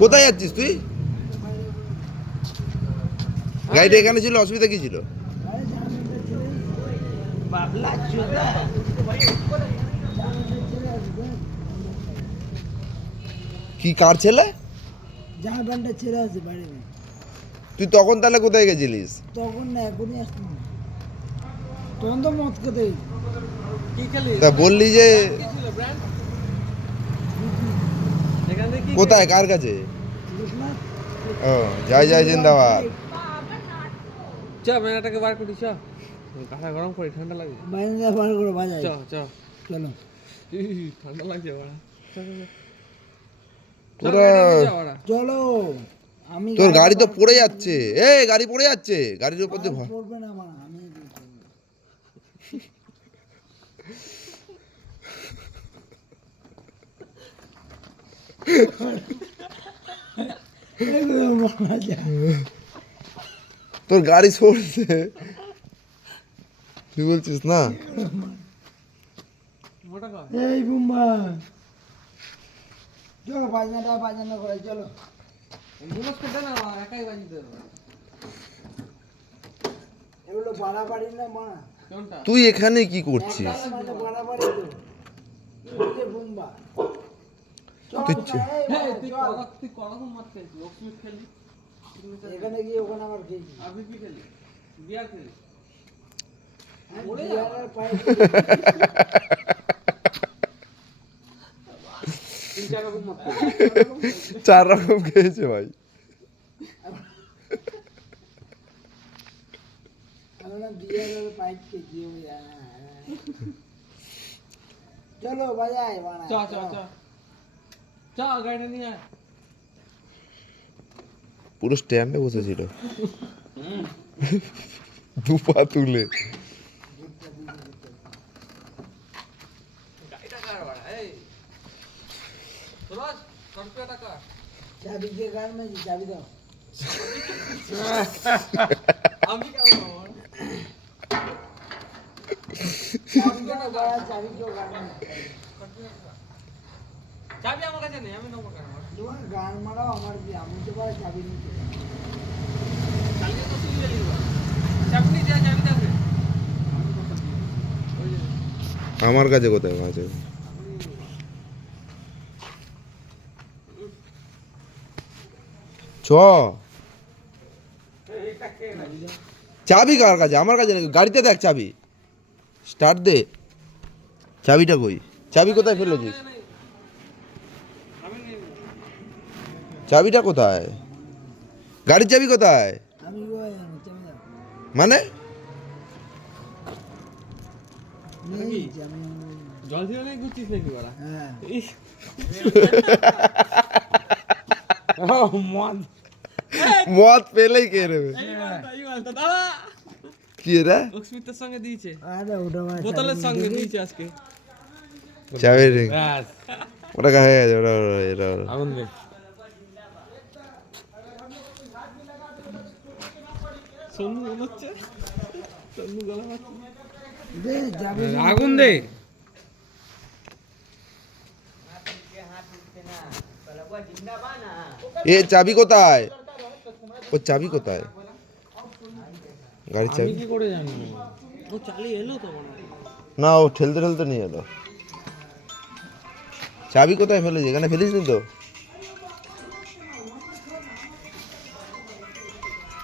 কোথায় যাচ্ছিস তুই? গাড়িটা এখানে ছিল, অসুবিধা কি ছিল? কি কার ছেলে? জামা প্যান্টটা ছেড়ে আছে বাড়ি। তুই তখন তাহলে কোথায় গেছিলিস? তখন না, এখনই আসছি। তখন তো মদ খেতে তা বললি যে কোথায়, কার কাছে? ও জয় জয় জিন্দাবাদ। চ মেয়েটাকে বার করি, চ কাঁথা গরম করি, ঠান্ডা লাগে। বাইরে বার করে বাজাই। চ চ চলো, ঠান্ডা লাগছে বাড়া। চলো। আমি তোর গাড়ি তো পড়ে যাচ্ছে, গাড়ি পড়ে যাচ্ছে, গাড়ির উপর দিয়ে ভর। পড়বে না মা, আমি তোর গাড়ি সরছে, তুই বলছিস না? এই বুম্বা, চলো বাজনা করে চলো। এগুলো বাড়াবাড়ি না মা। তুই এখানে কি করছিস? বাড়াবাড়ি তো বুম্বা। এখানে গিয়ে ওখানে আমার খেয়েছি। চার রকম খেয়েছে ভাই। চলো বাজাই। গাড়িটা নিয়ে আয়। পুরো স্ট্যান্ডে বসেছিল, দুপা তুলে। চাবি কে কার না, চাবি দাও। আমি কেমন চাবি আমার কাছে নেই, আমি নেবো কেন? তোমার গান মারাও আমার কি, আমি তো পারে চাবি নিতে। কালকে তো শুনলে চাবি নিয়ে যা, চাবি দেবে আমার কাছে কোথায় আছে? চ চাবি কার কাছে? আমার কাছে নাকি? গাড়িতে দেখ চাবি, স্টার্ট দে। চাবিটা কই? চাবি কোথায় ফেলেছিস? চাবিটা কোথায়? গাড়ির চাবি কোথায়? আমি চাবি দাও। মানে জল ছিল না, ঘুরছিস নাকি ওরা? হ্যাঁ, মদ পেলেই কে নেবে? কি রে? অস্মিতার সঙ্গে দিয়েছে, আরে ওটা আমার বোতলের সঙ্গে দিয়েছে আজকে। চাবি রিং ওটা হয়ে গেছে, ওটা এটা আগুন দে। সোনু মনে হচ্ছে, সোনু গলা মারছে। আগুন দে। এ চাবি কোথায়? ও চাবি কোথায়? গাড়ির আমি চাবি কি করে জানি? ও চালিয়ে এলো তো মনে হয়। না, ও ঠেলতে ঠেলতে নিয়ে এলো। চাবি কোথায় ফেলেছি? এখানে ফেলিস নি তো?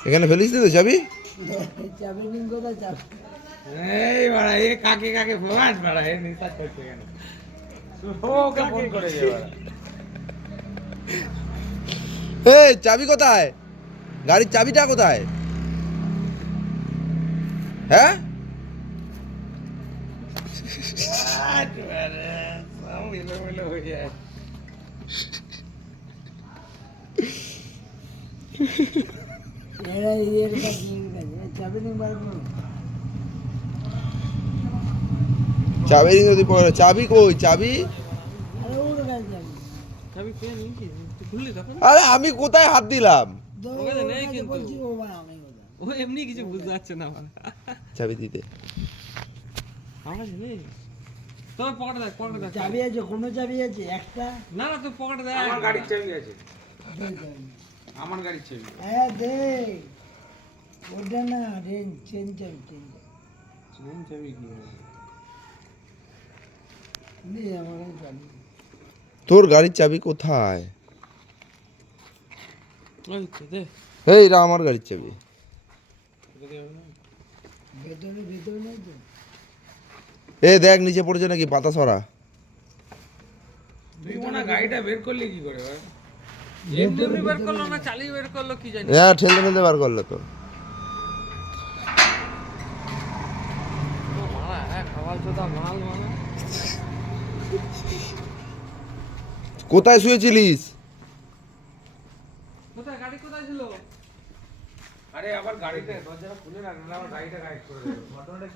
এখানে ফেলিস নি তো চাবি? চাবি নিন কোথায় চাবি? এই বাড়া, এ কাকে কাকে ফোন বাড়া, এ নিশা করছে কেন? ওকে ফোন করে দে বাড়া। এই চাবি কোথায়? গাড়ির চাবিটা কোথায়? হ্যাঁ, এরা এর কাছে চাবি নিন বার করুন। চাবি রিং যদি পড়ে, চাবি কই? চাবি আরে ওর কাছে চাবি। চাবি পেয়ে নিই কি? তুই খুললি তখন? আরে আমি কোথায় হাত দিলাম? ওর কাছে নেই কাছে কিন্তু। বলছি, ও বাবা আমি কোথায়? ও এমনি কিছু বুঝতে পারছে না বাড়া। চাবি দিতে। আমার কাছে নেই। তোর পকেটে দেখ, পকেটে দেখ। চাবি আছে? কোনো চাবি আছে? একটা না না, তুই পকেটে দেখ। আমার গাড়ির চাবি আছে। দে চাবি। আমার গাড়ির চাবি। হ্যাঁ দে, ওটা না চেন চাবি, চেন চেন চাবি কি হবে? দে আমার কাছে চাবি। তোর গাড়ির চাবি কোথায়? ওই তো দে। এই রা আমার গাড়ির চাবি। ভেতরে নেই তো? এ দেখ নিচে পড়েছে নাকি, পাতা সরা। তুই মনে গাড়িটা বের করলি কি করে ভাই? এমনি এমনি বের করলো না চালিয়ে বের করলো কি জানি। হ্যাঁ ঠেলতে ঠেলতে বার করলো তো। মারা হ্যাঁ খাবার চোদা মাল মানে। কোথায় শুয়েছিলিস? কোথায় গাড়ি কোথায় ছিল? আরে আবার গাড়িতে দরজাটা খুলে রাখ, নাহলে আবার গাড়িটা গায়েব করে দেবে। ঘটনাটা কি